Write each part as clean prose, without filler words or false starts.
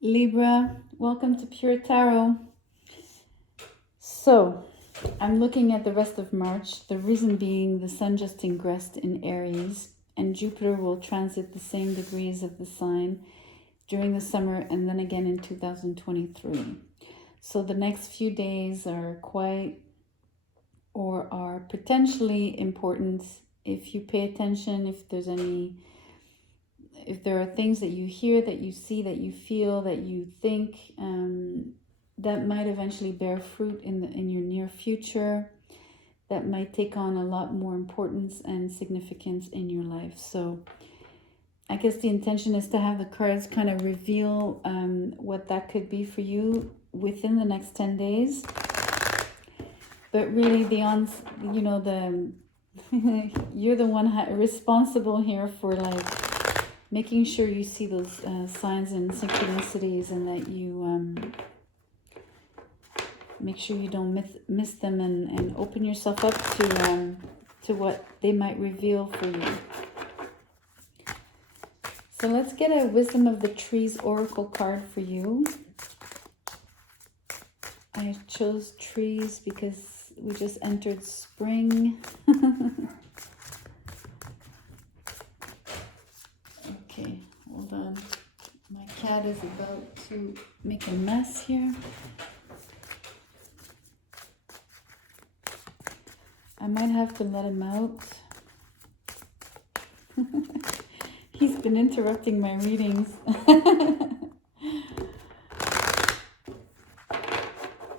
Libra, welcome to Pure Tarot. So, I'm looking at the rest of March. The reason being the Sun just ingressed in Aries, and Jupiter will transit the same degrees of the sign during the summer and then again in 2023. So, the next few days are quite or are potentially important if you pay attention, if there are things that you hear, that you see, that you feel, that you think, that might eventually bear fruit in your near future, that might take on a lot more importance and significance in your life. So I guess the intention is to have the cards kind of reveal what that could be for you within the next 10 days. But really you're the one responsible here for making sure you see those signs and synchronicities, and that you make sure you don't miss them, and open yourself up to what they might reveal for you. So let's get a Wisdom of the Trees Oracle card for you. I chose trees because we just entered spring. Okay, hold on. My cat is about to make a mess here. I might have to let him out. He's been interrupting my readings.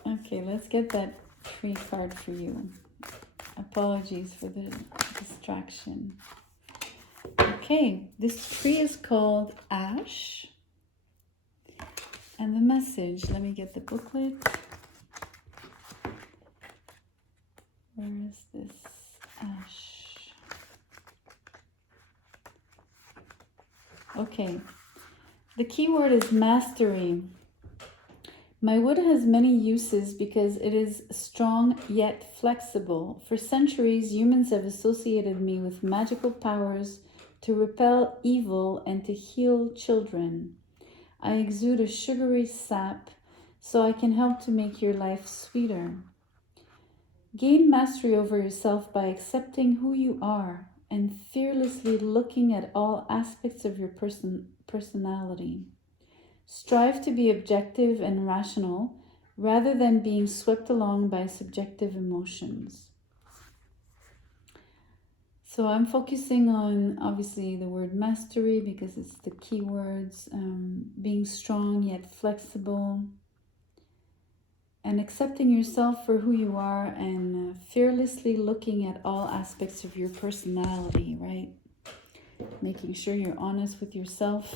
Okay, let's get that tree card for you. Apologies for the distraction. Okay, this tree is called Ash. And the message, let me get the booklet. Where is this ash? Okay, the key word is mastery. My wood has many uses because it is strong yet flexible. For centuries, humans have associated me with magical powers to repel evil and to heal children. I exude a sugary sap, so I can help to make your life sweeter. Gain mastery over yourself by accepting who you are and fearlessly looking at all aspects of your personality. Strive to be objective and rational rather than being swept along by subjective emotions. So I'm focusing on, obviously, the word mastery because it's the key words, being strong yet flexible, and accepting yourself for who you are, and fearlessly looking at all aspects of your personality, right? Making sure you're honest with yourself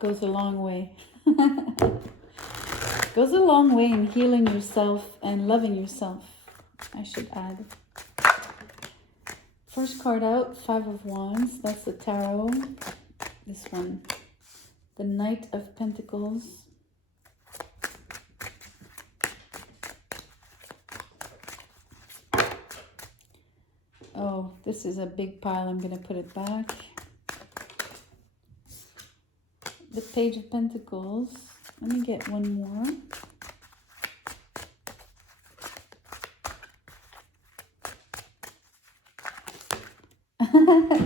goes a long way. Goes a long way in healing yourself and loving yourself, I should add. First card out, Five of Wands. That's the tarot. This one, the Knight of Pentacles. Oh, this is a big pile. I'm going to put it back. The Page of Pentacles. Let me get one more.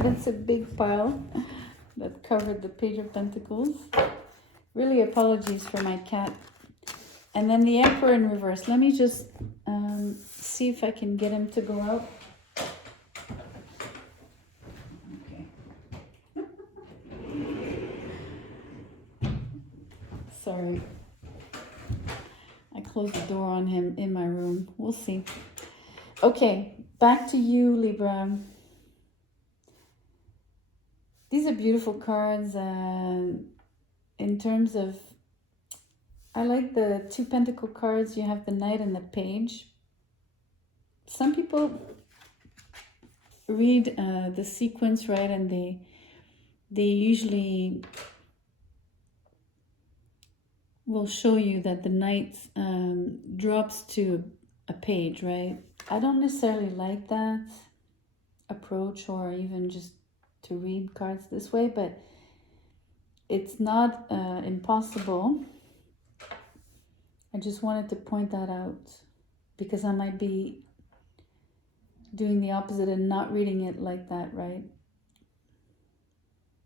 That's a big pile that covered the Page of Pentacles. Really apologies for my cat. And then the Emperor in reverse. Let me just see if I can get him to go out. Sorry. I closed the door on him in my room. We'll see. Okay, back to you, Libra. These are beautiful cards. In terms of, I like the two Pentacle cards. You have the Knight and the Page. Some people read the sequence, right, and they usually will show you that the Knight drops to a page, right? I don't necessarily like that approach, or even just to read cards this way, but it's not impossible. I just wanted to point that out because I might be doing the opposite and not reading it like that, right?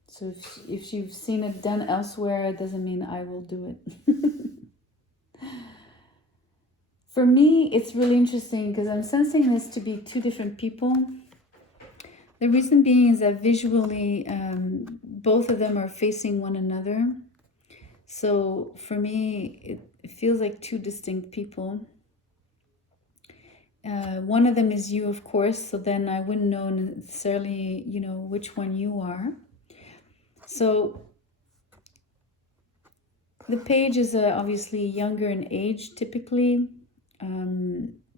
So if you've seen it done elsewhere, it doesn't mean I will do it. For me, it's really interesting because I'm sensing this to be two different people. The reason being is that visually, both of them are facing one another. So for me, it feels like two distinct people. One of them is you, of course, so then I wouldn't know necessarily, which one you are. So the page is obviously younger in age, typically,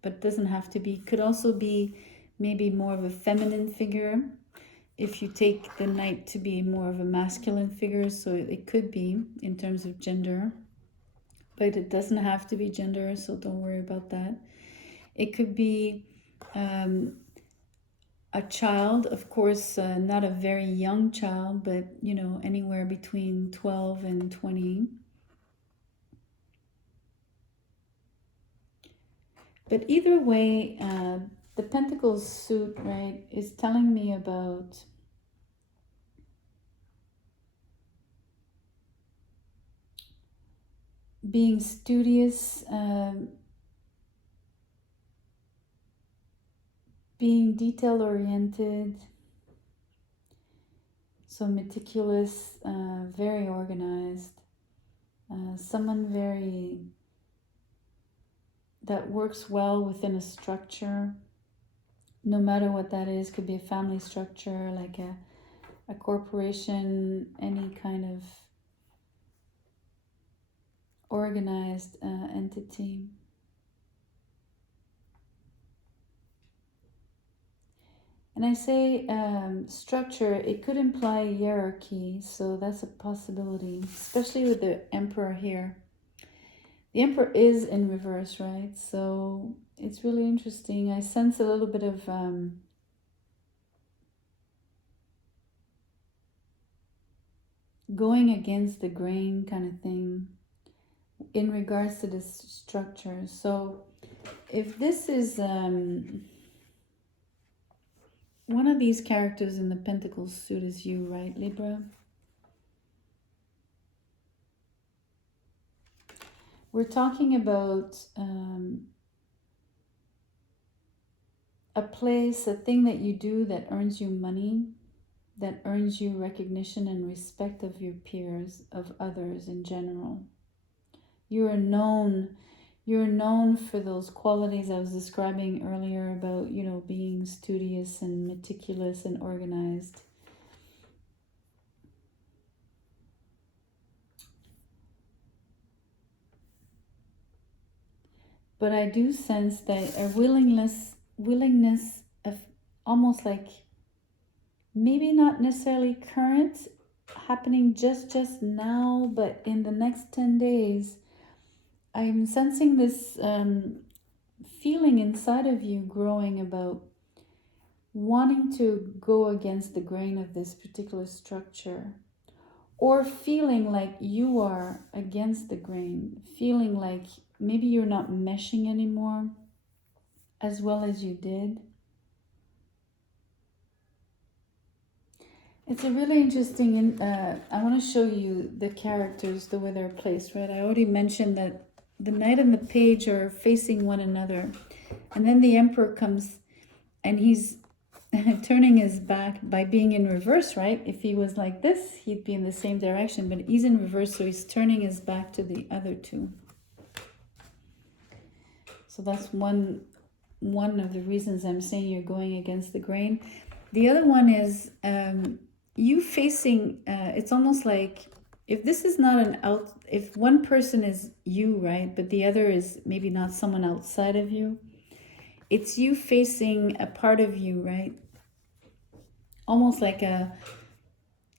but doesn't have to be. Could also be maybe more of a feminine figure if you take the knight to be more of a masculine figure. So it could be in terms of gender, but it doesn't have to be gender, so don't worry about that. It could be a child, of course, not a very young child, but anywhere between 12 and 20. But either way, the Pentacles suit, right, is telling me about being studious, being detail-oriented, so meticulous, very organized, someone that works well within a structure, no matter what that is. Could be a family structure, like a corporation, any kind of organized entity. And I say structure, it could imply hierarchy, so that's a possibility, especially with the Emperor here. The Emperor is in reverse, right? So it's really interesting. I sense a little bit of going against the grain kind of thing in regards to this structure. So if this is one of these characters in the Pentacles suit is you, right, Libra? We're talking about a place, a thing that you do that earns you money, that earns you recognition and respect of your peers, of others in general. You're known for those qualities I was describing earlier about, being studious and meticulous and organized. But I do sense that a willingness of almost like maybe not necessarily current, happening just now, but in the next 10 days, I'm sensing this feeling inside of you growing about wanting to go against the grain of this particular structure, or feeling like you are against the grain, feeling like maybe you're not meshing anymore as well as you did. It's a really interesting, I want to show you the characters, the way they're placed, right? I already mentioned that the knight and the page are facing one another. And then the Emperor comes and he's turning his back by being in reverse, right? If he was like this, he'd be in the same direction, but he's in reverse, so he's turning his back to the other two. So that's one of the reasons I'm saying you're going against the grain. The other one is you facing, it's almost like if this is not if one person is you, right, but the other is maybe not someone outside of you, it's you facing a part of you, right? Almost like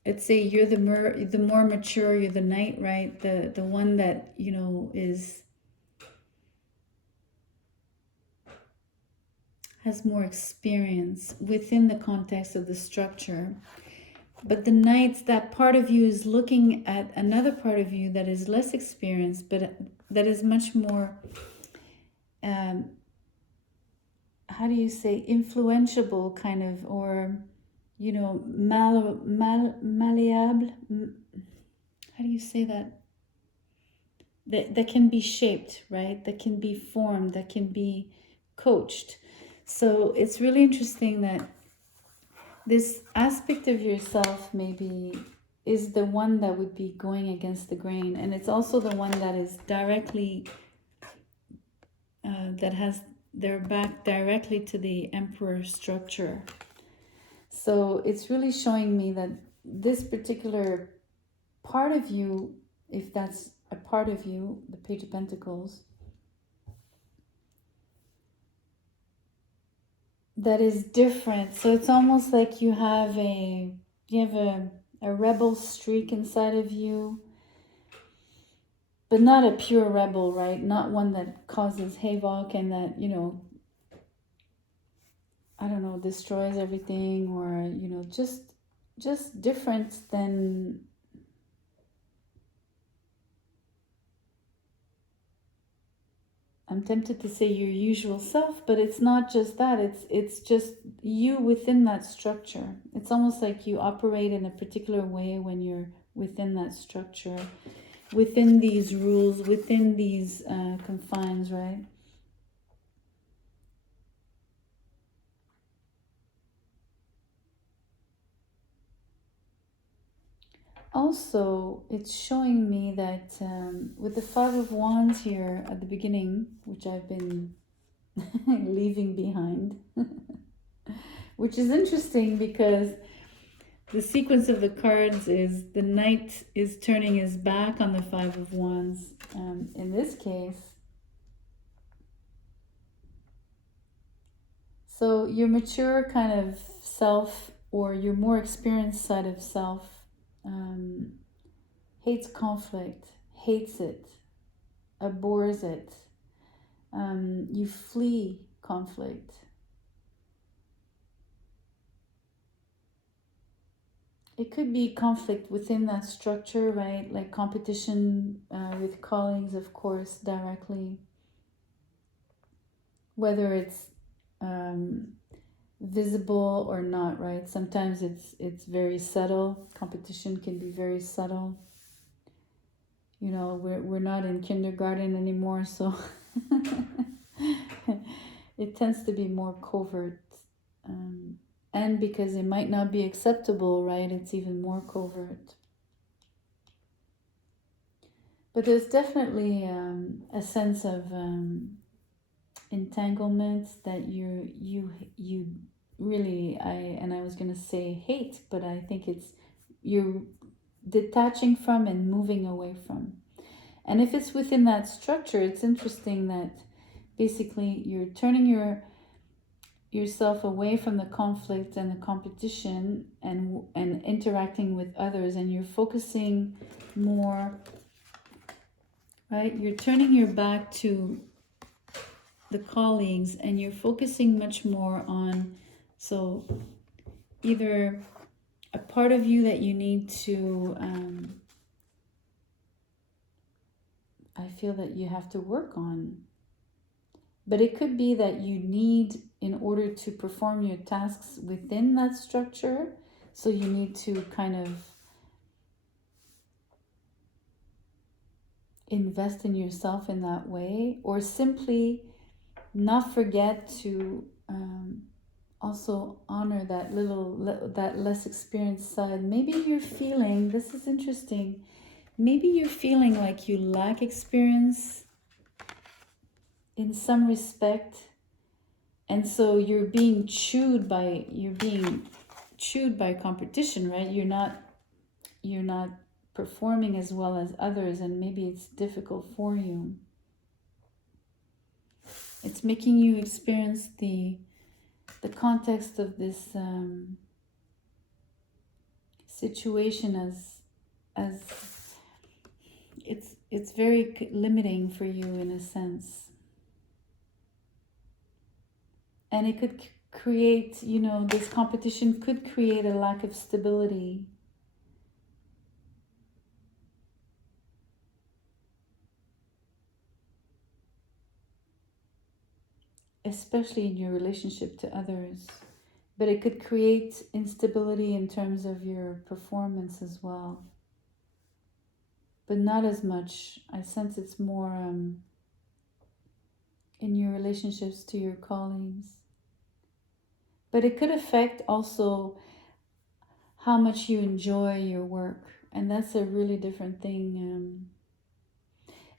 let's say you're the more mature, you're the knight, right? The one that, has more experience within the context of the structure. But the Knight, that part of you is looking at another part of you that is less experienced, but that is much more, how do you say, influential kind of, or, you know, malleable. How do you say that? That can be shaped, right? That can be formed, that can be coached. So it's really interesting that this aspect of yourself maybe is the one that would be going against the grain, and it's also the one that is directly that has their back directly to the emperor structure. So it's really showing me that this particular part of you, if that's a part of you, the Page of Pentacles, that is different. So it's almost like you have a rebel streak inside of you, but not a pure rebel, right? Not one that causes havoc and that, you know, I don't know, destroys everything, or, you know, just different than, I'm tempted to say your usual self, but it's not just that. It's just you within that structure. It's almost like you operate in a particular way when you're within that structure, within these rules, within these confines, right? Also, it's showing me that with the Five of Wands here at the beginning, which I've been leaving behind, which is interesting because the sequence of the cards is the Knight is turning his back on the Five of Wands. In this case, so your mature kind of self, or your more experienced side of self, hates conflict, hates it, abhors it. You flee conflict. It could be conflict within that structure, right? Like competition with colleagues, of course, directly. Whether it's visible or not, right? Sometimes it's very subtle. Competition can be very subtle. You know, we're not in kindergarten anymore, so it tends to be more covert. And because it might not be acceptable, right? It's even more covert. But there's definitely a sense of entanglement that you really, I was gonna say hate, but I think it's you're detaching from and moving away from. And if it's within that structure, it's interesting that basically you're turning yourself away from the conflict and the competition and interacting with others, and you're focusing more, right? You're turning your back to the colleagues and you're focusing much more on, so either a part of you that you need to I feel that you have to work on, but it could be that you need, in order to perform your tasks within that structure, so you need to kind of invest in yourself in that way, or simply not forget to also honor that that less experienced side. Maybe you're feeling, this is interesting, maybe you're feeling like you lack experience in some respect, and so you're being chewed by competition, right? You're not performing as well as others, and maybe it's difficult for you. It's making you experience the context of this situation as it's very limiting for you in a sense, and it could create, you know, this competition could create a lack of stability especially in your relationship to others. But it could create instability in terms of your performance as well. But not as much. I sense it's more in your relationships to your colleagues. But it could affect also how much you enjoy your work. And that's a really different thing.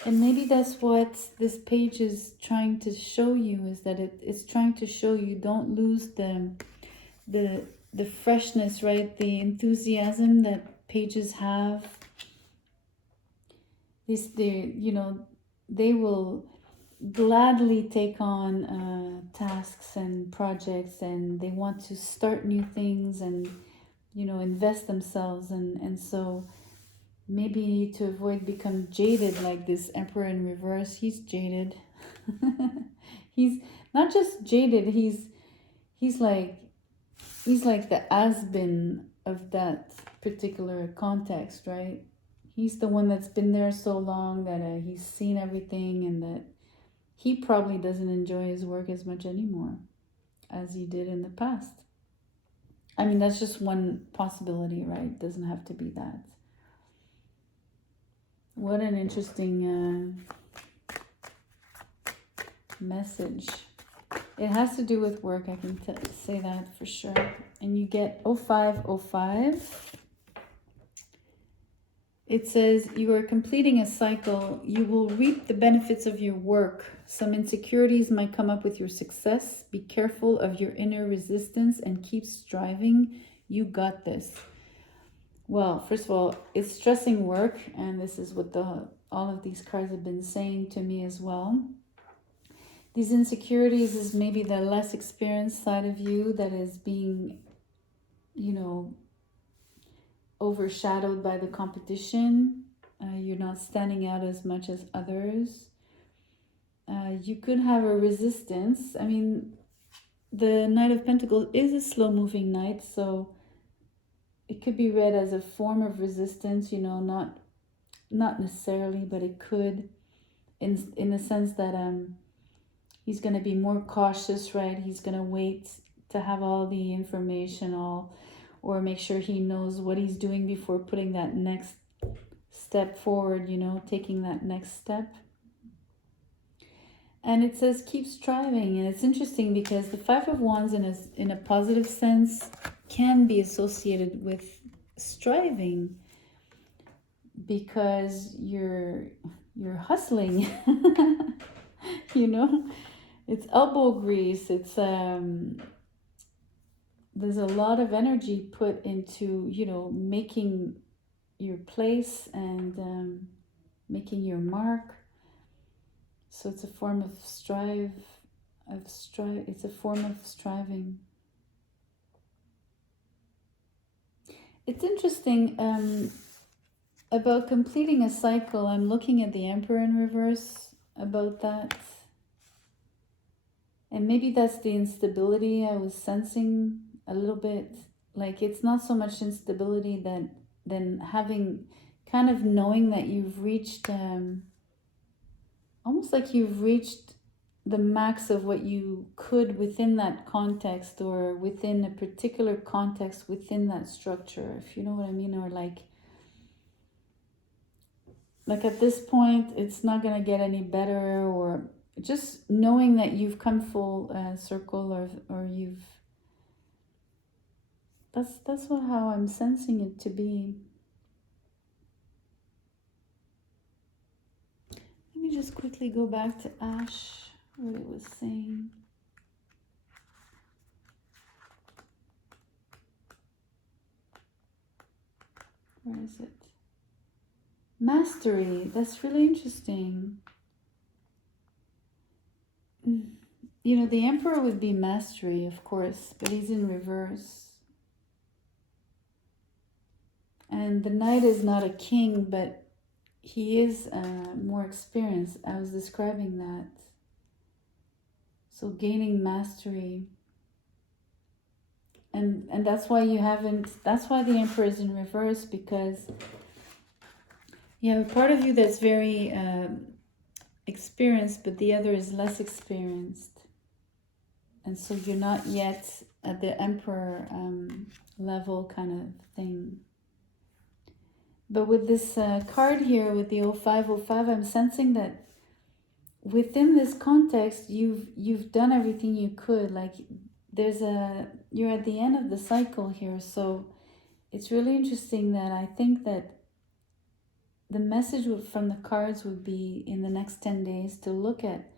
And maybe that's what this page is trying to show you, is that it's trying to show you don't lose the freshness, right? The enthusiasm that pages have. They will gladly take on tasks and projects, and they want to start new things and invest themselves, and so maybe to avoid become jaded, like this Emperor in reverse. He's jaded. He's not just jaded, he's like the has-been of that particular context, right? He's the one that's been there so long that he's seen everything, and that he probably doesn't enjoy his work as much anymore as he did in the past. I mean, that's just one possibility, right? It doesn't have to be that. What an interesting message. It has to do with work, I can say that for sure. And you get 0505. It says, you are completing a cycle. You will reap the benefits of your work. Some insecurities might come up with your success. Be careful of your inner resistance and keep striving. You got this. Well, first of all, it's stressing work, and this is what all of these cards have been saying to me as well. These insecurities is maybe the less experienced side of you that is being, overshadowed by the competition. You're not standing out as much as others. You could have a resistance. I mean, the Knight of Pentacles is a slow-moving knight, so it could be read as a form of resistance, not necessarily, but it could, in the sense that he's going to be more cautious, right? He's going to wait to have all the information, or make sure he knows what he's doing before putting that next step forward, taking that next step. And it says keep striving, and it's interesting because the Five of Wands in a positive sense can be associated with striving, because you're hustling. It's elbow grease. It's there's a lot of energy put into making your place and making your mark. So it's a form of it's a form of striving. It's interesting about completing a cycle. I'm looking at the Emperor in reverse about that. And maybe that's the instability I was sensing a little bit. Like, it's not so much instability than having kind of knowing that you've reached, almost like you've reached the max of what you could within that context, or within a particular context within that structure, if you know what I mean. Or like at this point, it's not going to get any better, or just knowing that you've come full circle, or you've, that's how I'm sensing it to be. Let me just quickly go back to Ash, what it was saying. Where is it? Mastery. That's really interesting. The Emperor would be mastery, of course, but he's in reverse. And the Knight is not a king, but he is more experienced. I was describing that. So gaining mastery. And that's why that's why the Emperor is in reverse, because you have a part of you that's very experienced, but the other is less experienced. And so you're not yet at the Emperor level kind of thing. But with this card here, with the 0505, I'm sensing that within this context, you've done everything you could. Like you're at the end of the cycle here. So it's really interesting that I think that the message from the cards would be in the next 10 days to look at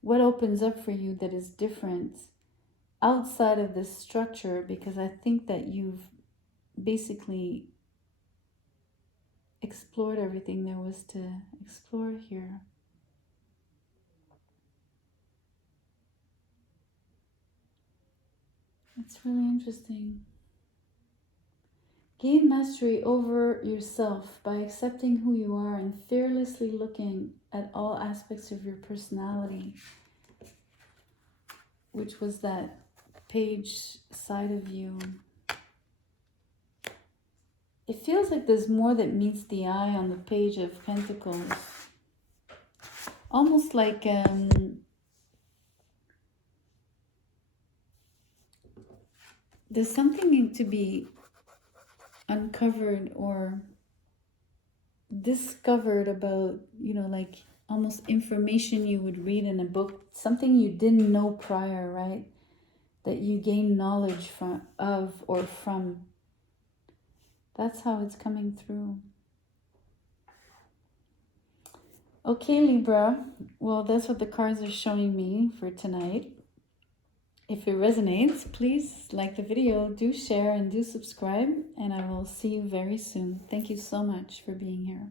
what opens up for you that is different outside of this structure, because I think that you've basically explored everything there was to explore here. It's really interesting. Gain mastery over yourself by accepting who you are and fearlessly looking at all aspects of your personality, which was that page side of you. It feels like there's more that meets the eye on the Page of Pentacles. Almost like there's something to be uncovered or discovered about, you know, like almost information you would read in a book, something you didn't know prior, right? That you gain knowledge from. That's how it's coming through. Okay, Libra. Well, that's what the cards are showing me for tonight. If it resonates, please like the video, do share and do subscribe, and I will see you very soon. Thank you so much for being here.